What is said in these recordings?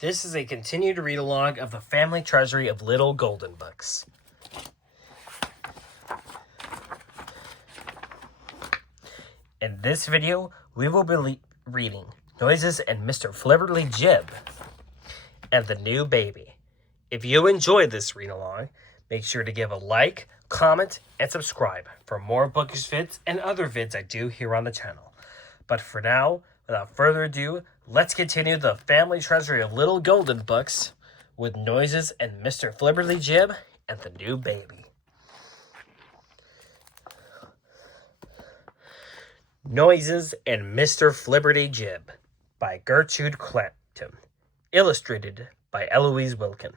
This is a continued read-along of the family treasury of Little Golden Books. In this video, we will be reading Noises and Mr. Flibberty-jib and the New Baby. If you enjoyed this read-along, make sure to give a like, comment, and subscribe for more Bookish vids and other vids I do here on the channel. But for now, without further ado, let's continue the family treasury of Little Golden Books with Noises and Mr. Flibberty-jib and the New Baby. Noises and Mr. Flibberty-jib by Gertrude Clapton. Illustrated by Eloise Wilkin.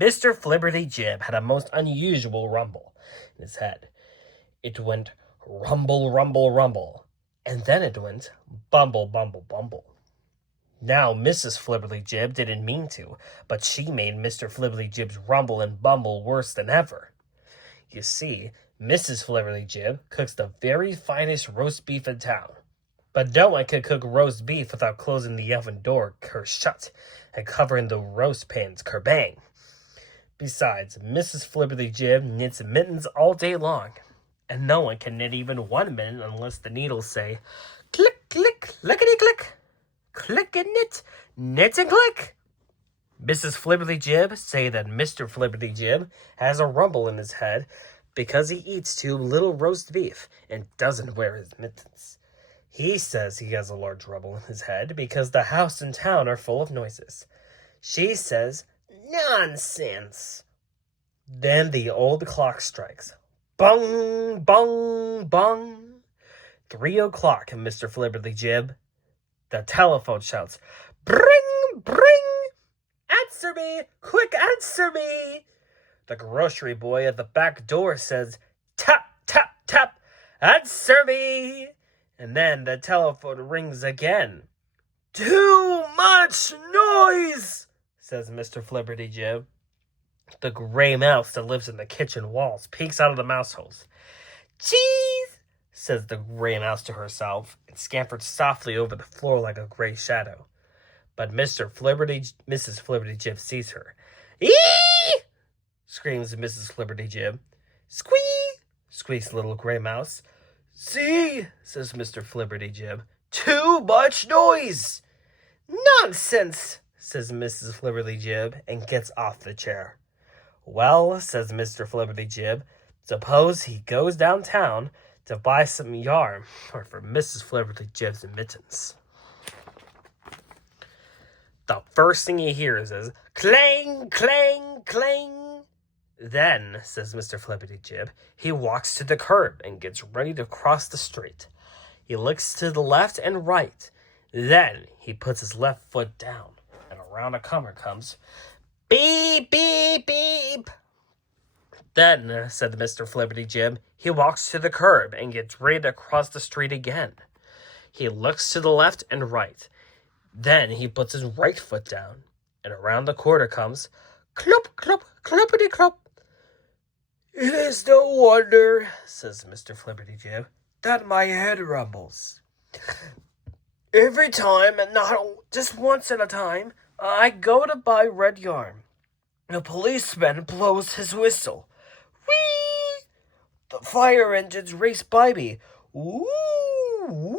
Mr. Flibberty-jib had a most unusual rumble in his head. It went rumble, rumble, rumble. And then it went bumble, bumble, bumble. Now, Mrs. Flibberty-jib didn't mean to, but she made Mr. Flibberty-jib's rumble and bumble worse than ever. You see, Mrs. Flibberty-jib cooks the very finest roast beef in town. But no one could cook roast beef without closing the oven door shut and covering the roast pans kerbang. Besides, Mrs. Flibberty-jib knits mittens all day long. And no one can knit even 1 minute unless the needles say, click, click, lickety-click, click and knit and click. Mrs. Flibberty-jib say that Mr. Flibberty-jib has a rumble in his head because he eats too little roast beef and doesn't wear his mittens. He says he has a large rumble in his head because the house and town are full of noises. She says, nonsense. Then the old clock strikes. Bung, bung, bung. 3 o'clock, Mr. Flibberty-jib. The telephone shouts, bring, bring. Answer me, quick answer me. The grocery boy at the back door says, tap, tap, tap, answer me. And then the telephone rings again. Too much noise, says Mr. Flibberty-jib. The gray mouse that lives in the kitchen walls peeks out of the mouse holes. Cheese, says the gray mouse to herself, and scampered softly over the floor like a gray shadow. But Mrs. Flibberty-jib sees her. Eee! Screams Mrs. Flibberty-jib. Squee! Squeaks the little gray mouse. See, says Mr. Flibberty-jib. Too much noise! Nonsense, says Mrs. Flibberty-jib, and gets off the chair. Well, says Mr. Flibberty-jib, suppose he goes downtown to buy some yarn for Mrs. Flibberty-jib's mittens. The first thing he hears is clang, clang, clang. Then, says Mr. Flibberty-jib, he walks to the curb and gets ready to cross the street. He looks to the left and right. Then he puts his left foot down, and around a corner comes beep, beep, beep. Then, said Mr. Flibberty-jib, he walks to the curb and gets ready to cross the street again. He looks to the left and right. Then he puts his right foot down, and around the corner comes clop, clop, cloppity, clop. It is no wonder, says Mr. Flibberty-jib, that my head rumbles. Every time, and not just once at a time, I go to buy red yarn. The policeman blows his whistle. Whee! The fire engines race by me. Woo! Woo!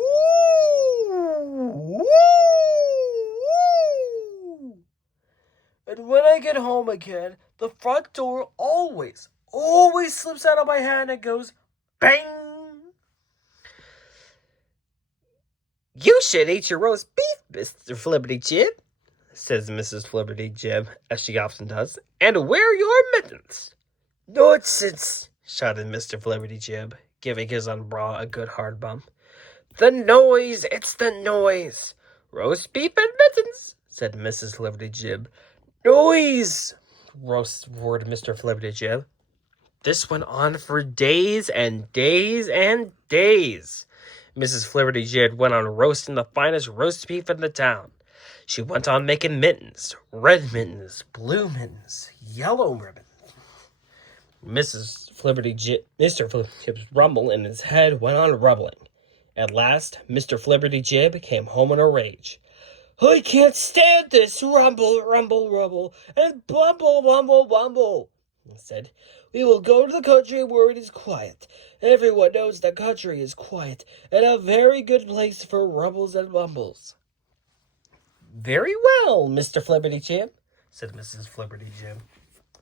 Woo! And when I get home again, the front door always slips out of my hand and goes bang. You should eat your roast beef, Mr. Flibberty-jib, says Mrs. Flibberty-jib, as she often does, and wear your mittens. Nonsense, shouted Mr. Flibberty-jib, giving his umbrella a good hard bump. The noise, it's the noise. Roast beef and mittens, said Mrs. Flibberty-jib. Noise, roared Mr. Flibberty-jib. This went on for days and days and days. Mrs. Flibberty-jib went on roasting the finest roast beef in the town. She went on making mittens, red mittens, blue mittens, yellow ribbons. Mr. Flibberty-jib's rumble in his head went on rumbling. At last, Mr. Flibberty-jib came home in a rage. I can't stand this rumble, rumble, rumble, and bumble, bumble, bumble, he said. We will go to the country where it is quiet. Everyone knows the country is quiet and a very good place for rumbles and bumbles. Very well, Mr. Flibberty-jib, said Mrs. Flibberty-jib.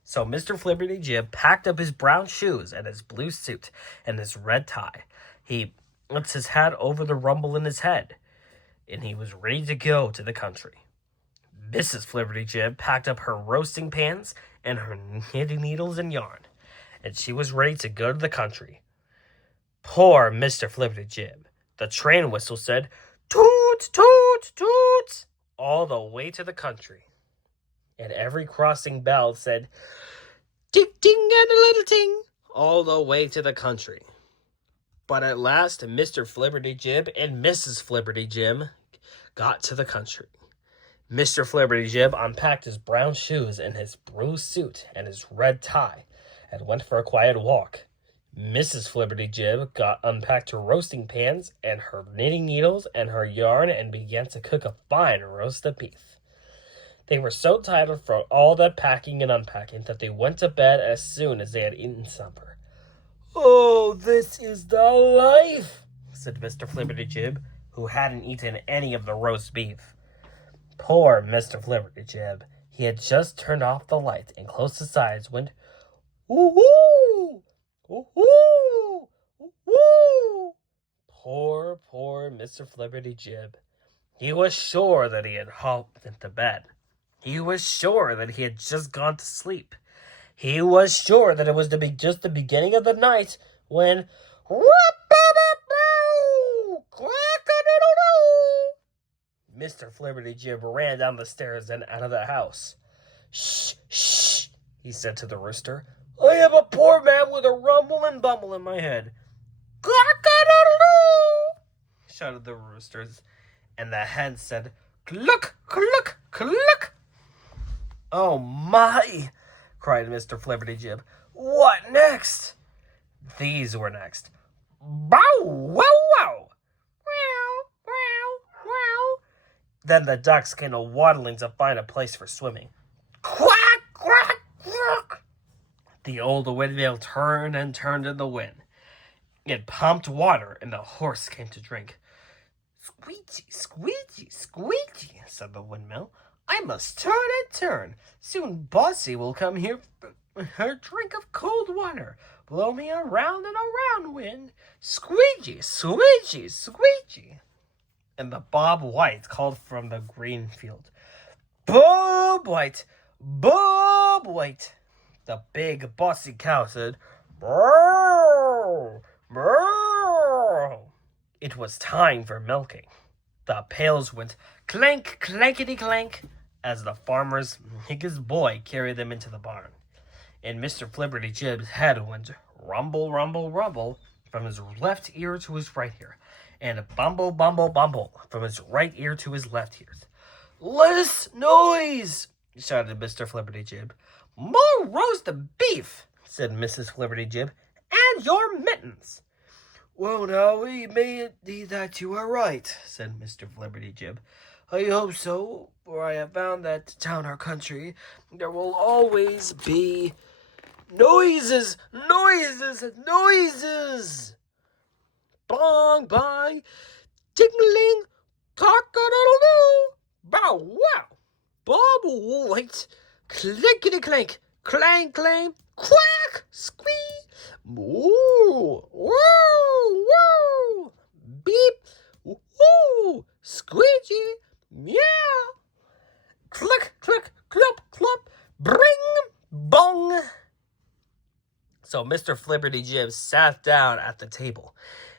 So Mr. Flibberty-jib packed up his brown shoes and his blue suit and his red tie. He puts his hat over the rumble in his head, and he was ready to go to the country. Mrs. Flibberty-jib packed up her roasting pans and her knitting needles and yarn, and she was ready to go to the country. Poor Mr. Flibberty-jib. The train whistle said, "Toot, toot, toot," all the way to the country. And every crossing bell said, "Ding, ding, and a little ting," all the way to the country. But at last, Mr. Flibberty-jib and Mrs. Flibberty-jib got to the country. Mr. Flibberty-jib unpacked his brown shoes and his blue suit and his red tie and went for a quiet walk. Mrs. Flibberty-jib unpacked her roasting pans and her knitting needles and her yarn and began to cook a fine roast of beef. They were so tired from all that packing and unpacking that they went to bed as soon as they had eaten supper. "Oh, this is the life," said Mr. Flibberty-jib, who hadn't eaten any of the roast beef. Poor Mr. Flibberty-jib. He had just turned off the light and closed his eyes when, "Ooh-hoo! Ooh-hoo! Ooh-hoo!" Poor Mr. Flibberty-jib. He was sure that he had hopped into bed. He was sure that he had just gone to sleep. He was sure that it was just the beginning of the night when, Mr. Flibberty-jib ran down the stairs and out of the house. "Shh, shh," he said to the rooster. "I am a poor man with a rumble and bumble in my head." "Cock-a-doodle-doo," shouted the roosters, and the hen said, "Cluck, cluck, cluck." "Oh my!" cried Mr. Flibberty-jib. "What next?" These were next. "Bow, wow, wow! Wow, wow, wow!" Then the ducks came waddling to find a place for swimming. "Quack, quack, quack!" The old windmill turned and turned in the wind. It pumped water, and the horse came to drink. "Squeegee, squeegee, squeegee," said the windmill. "I must turn and turn. Soon Bossy will come here for her drink of cold water. Blow me around and around, wind. Squeegee, squeegee, squeegee." And the Bob White called from the green field, "Bob White, Bob White." The big bossy cow said, "Moo, moo." It was time for milking. The pails went clank, clankety clank, as the farmer's biggest boy carried them into the barn. And Mr. Flibberty-jib's head went rumble, rumble, rumble from his left ear to his right ear, and bumble, bumble, bumble from his right ear to his left ear. "Less noise!" shouted Mr. Flibberty-jib. "More roast beef," said Mrs. Flibberty-jib, "and your mittens." "Well, now, it may be that you are right," said Mr. Flibberty-jib. "I hope so, for I have found that down our country there will always be noises, noises, noises. Bong, bong, tingling, cock-a-doodle-doo, bow, wow, Bob White, clinkety clank, clang, clang, quack, squee, moo, woo, woo, beep, woo, squeegee, meow, click, click, clop, clop, bring, bong. So Mr. Flibberty-jib sat down at the table.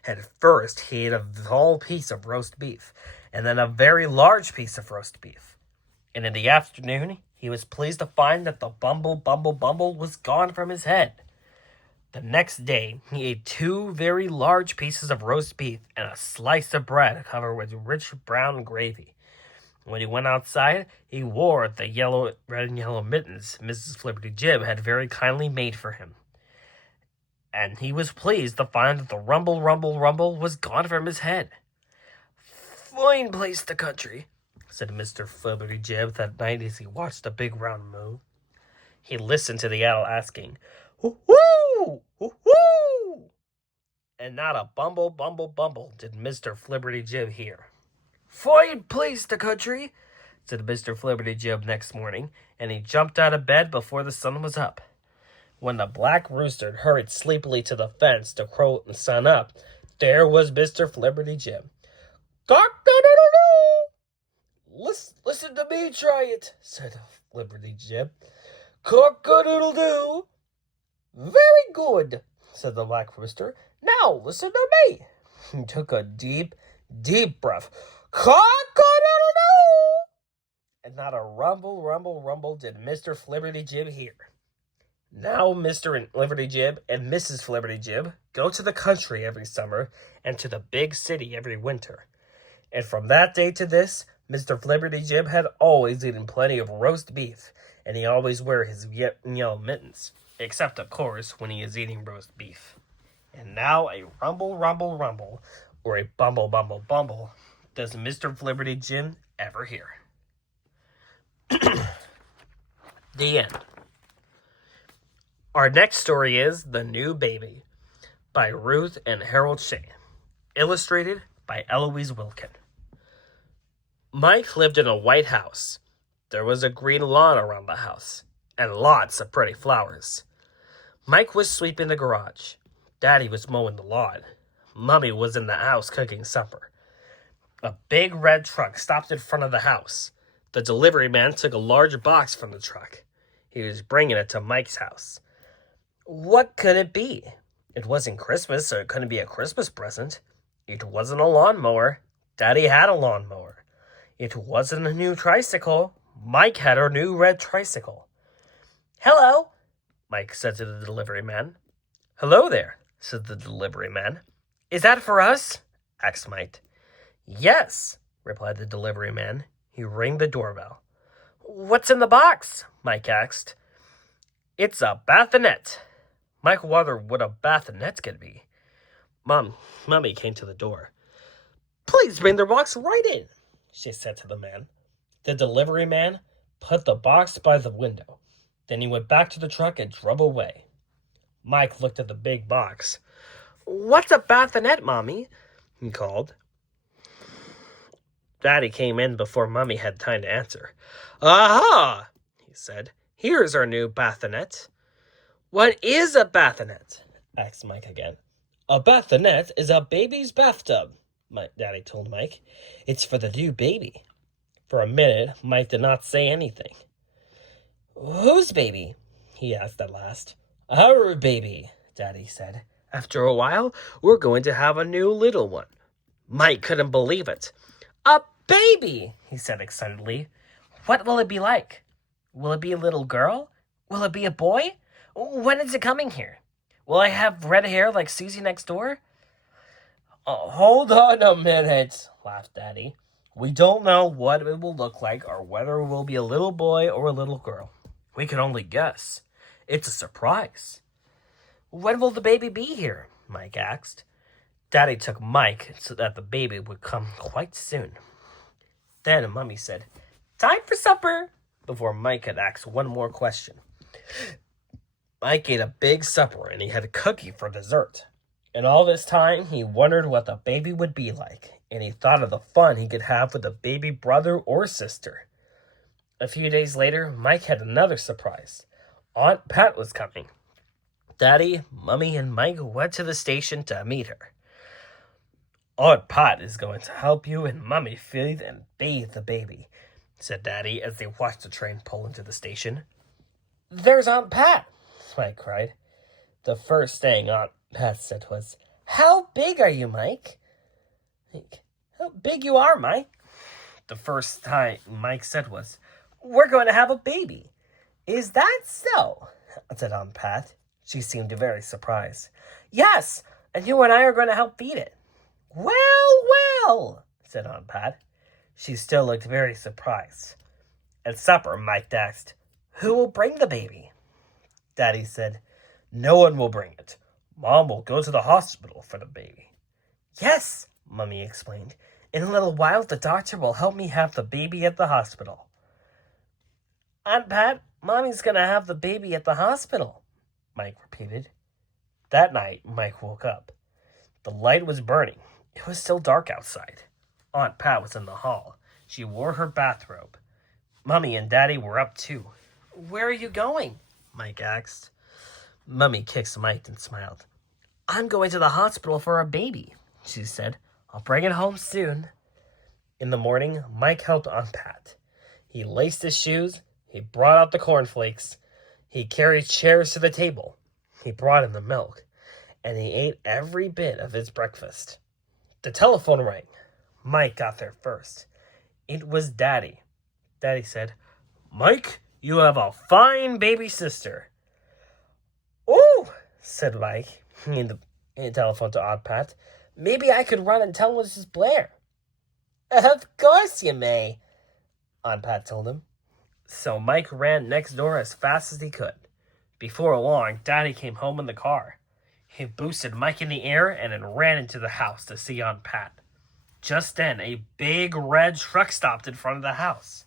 And first he ate a whole piece of roast beef, and then a very large piece of roast beef. And in the afternoon, he was pleased to find that the bumble, bumble, bumble was gone from his head. The next day, he ate 2 very large pieces of roast beef and a slice of bread covered with rich brown gravy. When he went outside, he wore the red and yellow mittens Mrs. Flibberty-jib had very kindly made for him. And he was pleased to find that the rumble, rumble, rumble was gone from his head. "Fine place, the country," said Mr. Flibberty-jib that night as he watched the big round moon. He listened to the owl asking, "Whoo-hoo! Whoo-hoo!" And not a bumble, bumble, bumble did Mr. Flibberty-jib hear. "Fine place, the country," said Mr. Flibberty-jib next morning, and he jumped out of bed before the sun was up. When the black rooster hurried sleepily to the fence to crow the sun up, there was Mr. Flibberty-jib. "Cock-a-doodle-doo!" Listen to me try it," said Flibberty-jib. "Cock-a-doodle-doo." "Very good," said the black rooster. "Now listen to me." He took a deep, deep breath. "Cock-a-doodle-doo!" And not a rumble, rumble, rumble did Mr. Flibberty-jib hear. Now Mr. Flibberty-jib and Mrs. Flibberty-jib go to the country every summer and to the big city every winter. And from that day to this, Mr. Flibberty-jib had always eaten plenty of roast beef, and he always wear his yellow mittens, except, of course, when he is eating roast beef. And now a rumble, rumble, rumble, or a bumble, bumble, bumble, does Mr. Flibberty-jib ever hear. The end. Our next story is The New Baby by Ruth and Harold Shea, illustrated by Eloise Wilkin. Mike lived in a white house. There was a green lawn around the house, and lots of pretty flowers. Mike was sweeping the garage. Daddy was mowing the lawn. Mummy was in the house cooking supper. A big red truck stopped in front of the house. The delivery man took a large box from the truck. He was bringing it to Mike's house. What could it be? It wasn't Christmas, so it couldn't be a Christmas present. It wasn't a lawnmower. Daddy had a lawnmower. It wasn't a new tricycle. Mike had a new red tricycle. "Hello," Mike said to the delivery man. "Hello there," said the delivery man. "Is that for us?" asked Mike. "Yes," replied the delivery man. He rang the doorbell. "What's in the box?" Mike asked. "It's a bassinet." Mike wondered what a bassinet could be. Mummy came to the door. "Please bring the box right in," she said to the man. The delivery man put the box by the window. Then he went back to the truck and drove away. Mike looked at the big box. "What's a bassinet, Mommy?" he called. Daddy came in before Mummy had time to answer. "Aha!" he said. "Here's our new bassinet." "What is a bassinet?" asked Mike again. "A bassinet is a baby's bathtub," Daddy told Mike. "It's for the new baby." For a minute, Mike did not say anything. "Whose baby?" he asked at last. "Our baby," Daddy said. "After a while, we're going to have a new little one." Mike couldn't believe it. "A baby!" he said excitedly. "What will it be like? Will it be a little girl? Will it be a boy? When is it coming here? Will I have red hair like Susie next door?" "Oh, hold on a minute," laughed Daddy. "We don't know what it will look like or whether it will be a little boy or a little girl. We can only guess. It's a surprise." "When will the baby be here?" Mike asked. Daddy took Mike so that the baby would come quite soon. Then Mummy said, "Time for supper," before Mike could ask one more question. Mike ate a big supper, and he had a cookie for dessert. And all this time, he wondered what the baby would be like, and he thought of the fun he could have with a baby brother or sister. A few days later, Mike had another surprise. Aunt Pat was coming. Daddy, Mummy, and Mike went to the station to meet her. "Aunt Pat is going to help you and Mummy feed and bathe the baby," said Daddy as they watched the train pull into the station. "There's Aunt Pat!" Mike cried. The first thing Aunt Pat said was, "How big are you, Mike?" "How big you are, Mike?" The first time Mike said was, "We're going to have a baby." "Is that so?" said Aunt Pat. She seemed very surprised. "Yes, and you and I are going to help feed it." Well, said Aunt Pat. She still looked very surprised. At supper, Mike asked, "Who will bring the baby?" Daddy said, "No one will bring it. Mom will go to the hospital for the baby." "Yes," Mummy explained, In a little while, the doctor will help me have the baby at the hospital. Aunt Pat, Mommy's gonna have the baby at the hospital, Mike repeated. That night, Mike woke up. The light was burning. It was still dark outside. Aunt Pat was in the hall. She wore her bathrobe. Mummy and Daddy were up too. Where are you going? Mike asked. Mummy kissed Mike and smiled. I'm going to the hospital for a baby, she said. I'll bring it home soon. In the morning, Mike helped Aunt Pat. He laced his shoes. He brought out the cornflakes. He carried chairs to the table. He brought in the milk. And he ate every bit of his breakfast. The telephone rang. Mike got there first. It was Daddy. Daddy said, Mike, you have a fine baby sister. Oh, said Mike in the telephone to Aunt Pat. Maybe I could run and tell Mrs. Blair. Of course you may, Aunt Pat told him. So Mike ran next door as fast as he could. Before long, Daddy came home in the car. He boosted Mike in the air and then ran into the house to see Aunt Pat. Just then, a big red truck stopped in front of the house.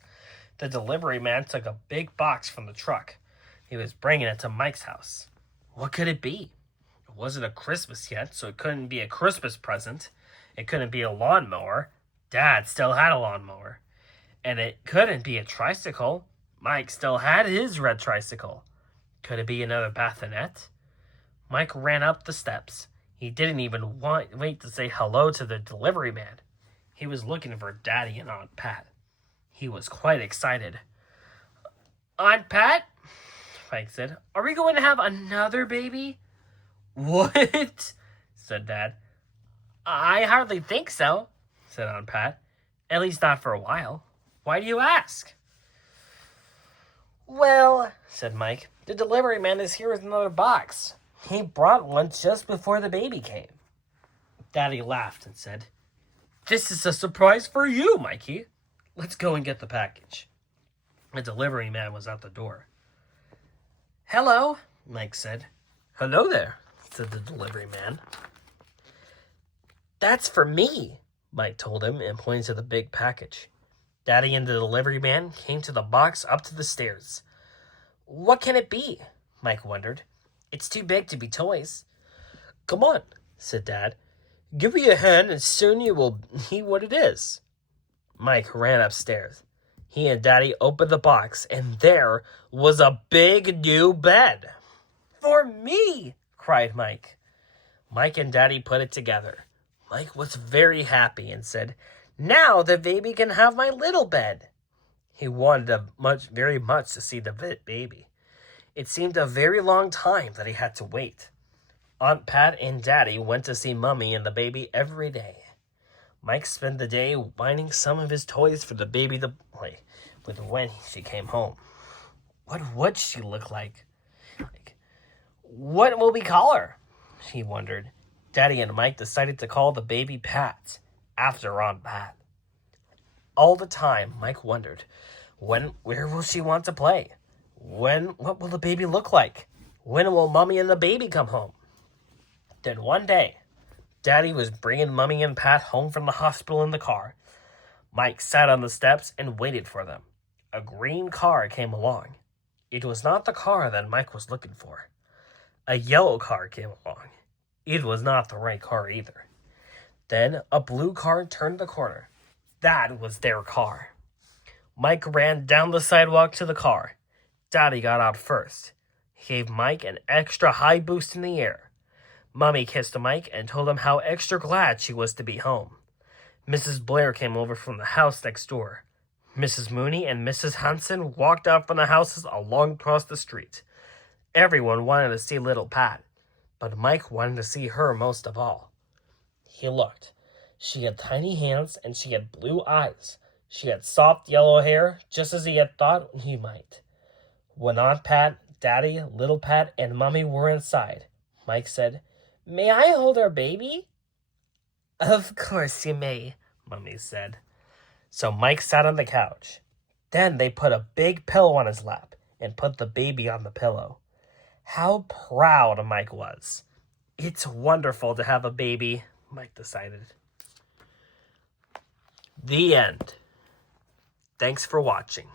The delivery man took a big box from the truck. He was bringing it to Mike's house. What could it be? It wasn't a Christmas yet, so it couldn't be a Christmas present. It couldn't be a lawnmower. Dad still had a lawnmower. And it couldn't be a tricycle. Mike still had his red tricycle. Could it be another bassinet? Mike ran up the steps. He didn't even wait to say hello to the delivery man. He was looking for Daddy and Aunt Pat. He was quite excited. Aunt Pat, Mike said, are we going to have another baby? What? Said Dad. I hardly think so, said Aunt Pat. At least not for a while. Why do you ask? Well, said Mike, the delivery man is here with another box. He brought one just before the baby came. Daddy laughed and said, This is a surprise for you, Mikey. Let's go and get the package. The delivery man was out the door. Hello, Mike said. Hello there, said the delivery man. That's for me, Mike told him and pointed to the big package. Daddy and the delivery man came to the box up to the stairs. What can it be? Mike wondered. It's too big to be toys. Come on, said Dad. Give me a hand and soon you will see what it is. Mike ran upstairs. He and Daddy opened the box and there was a big new bed. For me, cried Mike. Mike and Daddy put it together. Mike was very happy and said, Now the baby can have my little bed. He wanted very much to see the baby. It seemed a very long time that he had to wait. Aunt Pat and Daddy went to see Mummy and the baby every day. Mike spent the day finding some of his toys for the baby to play with when she came home. What would she look like? What will we call her? He wondered. Daddy and Mike decided to call the baby Pat, after Aunt Pat. All the time, Mike wondered, where will she want to play? What will the baby look like? When will Mummy and the baby come home? Then one day, Daddy was bringing Mummy and Pat home from the hospital in the car. Mike sat on the steps and waited for them. A green car came along. It was not the car that Mike was looking for. A yellow car came along. It was not the right car either. Then a blue car turned the corner. That was their car. Mike ran down the sidewalk to the car. Daddy got out first. He gave Mike an extra high boost in the air. Mummy kissed Mike and told him how extra glad she was to be home. Mrs. Blair came over from the house next door. Mrs. Mooney and Mrs. Hanson walked out from the houses along across the street. Everyone wanted to see little Pat, but Mike wanted to see her most of all. He looked. She had tiny hands and she had blue eyes. She had soft yellow hair, just as he had thought he might. When Aunt Pat, Daddy, little Pat, and Mummy were inside, Mike said, May I hold our baby? Of course you may, Mummy said. So Mike sat on the couch. Then they put a big pillow on his lap and put the baby on the pillow. How proud Mike was. It's wonderful to have a baby, Mike decided. The end. Thanks for watching.